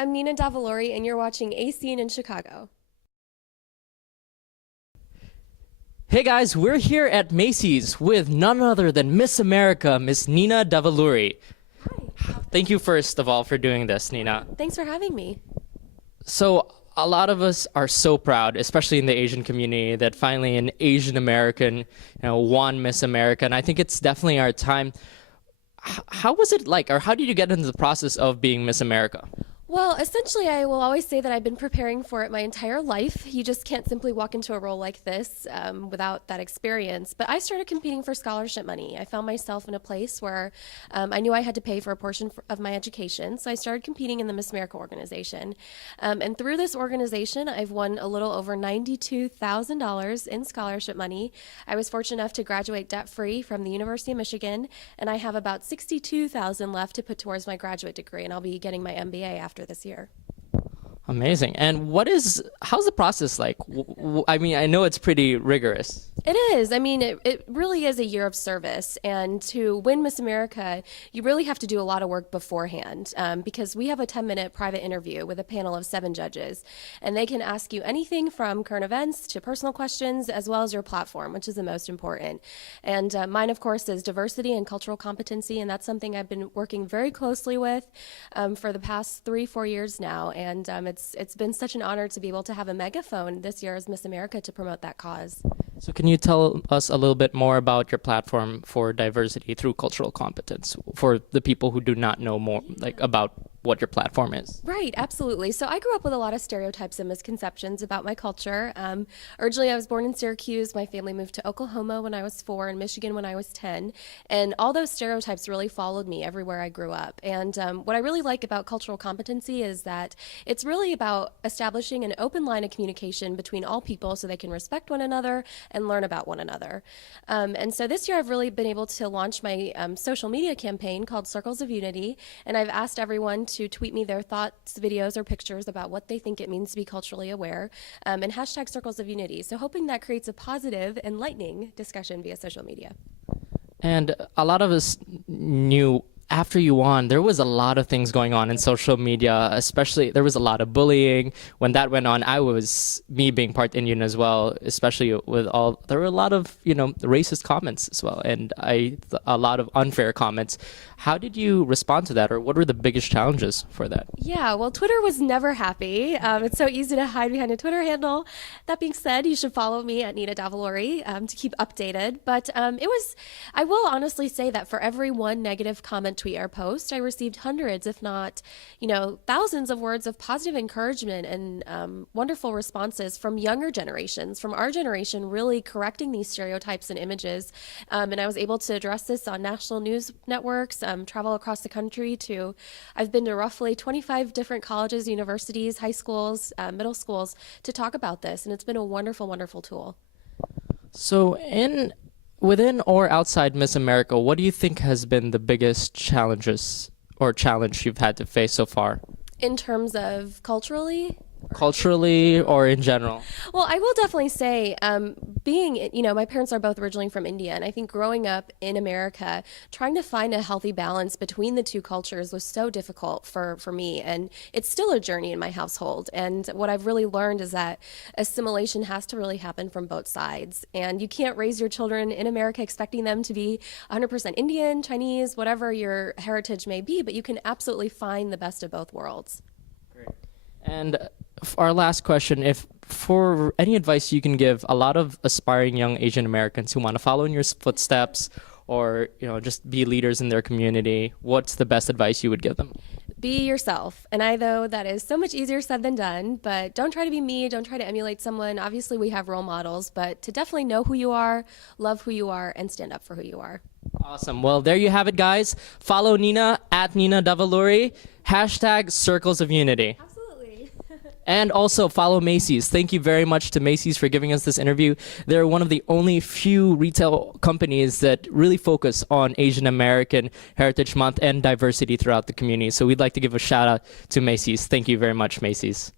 I'm Nina Davuluri, and you're watching Ascene in Chicago. Hey guys, we're here at Macy's with none other than Miss America, Miss Nina Davuluri. Thank you first of all for doing this, Nina. Thanks for having me. So a lot of us are so proud, especially in the Asian community, that finally an Asian American, won Miss America, and I think it's definitely our time. How was it like, or how did you get into the process of being Miss America? Well, essentially, I will always say that I've been preparing for it my entire life. You just can't simply walk into a role like this without that experience. But I started competing for scholarship money. I found myself in a place where I knew I had to pay for a portion of my education. So I started competing in the Miss America organization. And through this organization, I've won a little over $92,000 in scholarship money. I was fortunate enough to graduate debt-free from the University of Michigan, and I have about $62,000 left to put towards my graduate degree, and I'll be getting my MBA after this year. Amazing. And how's the process like? I mean, I know it's pretty rigorous. It is. I mean, it really is a year of service. And to win Miss America, you really have to do a lot of work beforehand because we have a 10-minute private interview with a panel of 7 judges. And they can ask you anything from current events to personal questions, as well as your platform, which is the most important. And mine, of course, is diversity and cultural competency. And that's something I've been working very closely with for the past 3-4 years now. And it's been such an honor to be able to have a megaphone this year as Miss America to promote that cause. So can you tell us a little bit more about your platform for diversity through cultural competence for the people who do not know more about what your platform is? Right, absolutely. So I grew up with a lot of stereotypes and misconceptions about my culture. Originally, I was born in Syracuse. My family moved to Oklahoma when I was 4 and Michigan when I was 10. And all those stereotypes really followed me everywhere I grew up. And what I really like about cultural competency is that it's really about establishing an open line of communication between all people so they can respect one another and learn about one another. And so this year, I've really been able to launch my social media campaign called Circles of Unity. And I've asked everyone to tweet me their thoughts, videos, or pictures about what they think it means to be culturally aware, and hashtag Circles of Unity. So hoping that creates a positive, enlightening discussion via social media. And a lot of us knew after you won, there was a lot of things going on in social media, especially there was a lot of bullying. When that went on, me being part Indian as well, especially there were a lot of, racist comments as well, and a lot of unfair comments. How did you respond to that, or what were the biggest challenges for that? Yeah, well, Twitter was never happy. It's so easy to hide behind a Twitter handle. That being said, you should follow me at Nina Davuluri to keep updated. But I will honestly say that for every one negative comment, tweet, or post, I received hundreds, if not, thousands of words of positive encouragement and wonderful responses from younger generations, from our generation, really correcting these stereotypes and images. And I was able to address this on national news networks, travel across the country I've been to roughly 25 different colleges, universities, high schools, middle schools to talk about this. And it's been a wonderful, wonderful tool. So within or outside Miss America, what do you think has been the biggest challenges or challenge you've had to face so far? In terms of culturally? Culturally or in general? Well, I will definitely say, my parents are both originally from India, and I think growing up in America, trying to find a healthy balance between the two cultures was so difficult for me, and it's still a journey in my household. And what I've really learned is that assimilation has to really happen from both sides, and you can't raise your children in America expecting them to be 100% Indian, Chinese, whatever your heritage may be, but you can absolutely find the best of both worlds. Great. And our last question, if for any advice you can give a lot of aspiring young Asian Americans who want to follow in your footsteps or just be leaders in their community, what's the best advice you would give them? Be yourself. And I know that is so much easier said than done, but don't try to be me, don't try to emulate someone. Obviously we have role models, but to definitely know who you are, love who you are, and stand up for who you are. Awesome. Well, there you have it, guys. Follow Nina at Nina Davuluri, hashtag Circles of Unity. And also follow Macy's. Thank you very much to Macy's for giving us this interview. They're one of the only few retail companies that really focus on Asian American Heritage Month and diversity throughout the community. So we'd like to give a shout out to Macy's. Thank you very much, Macy's.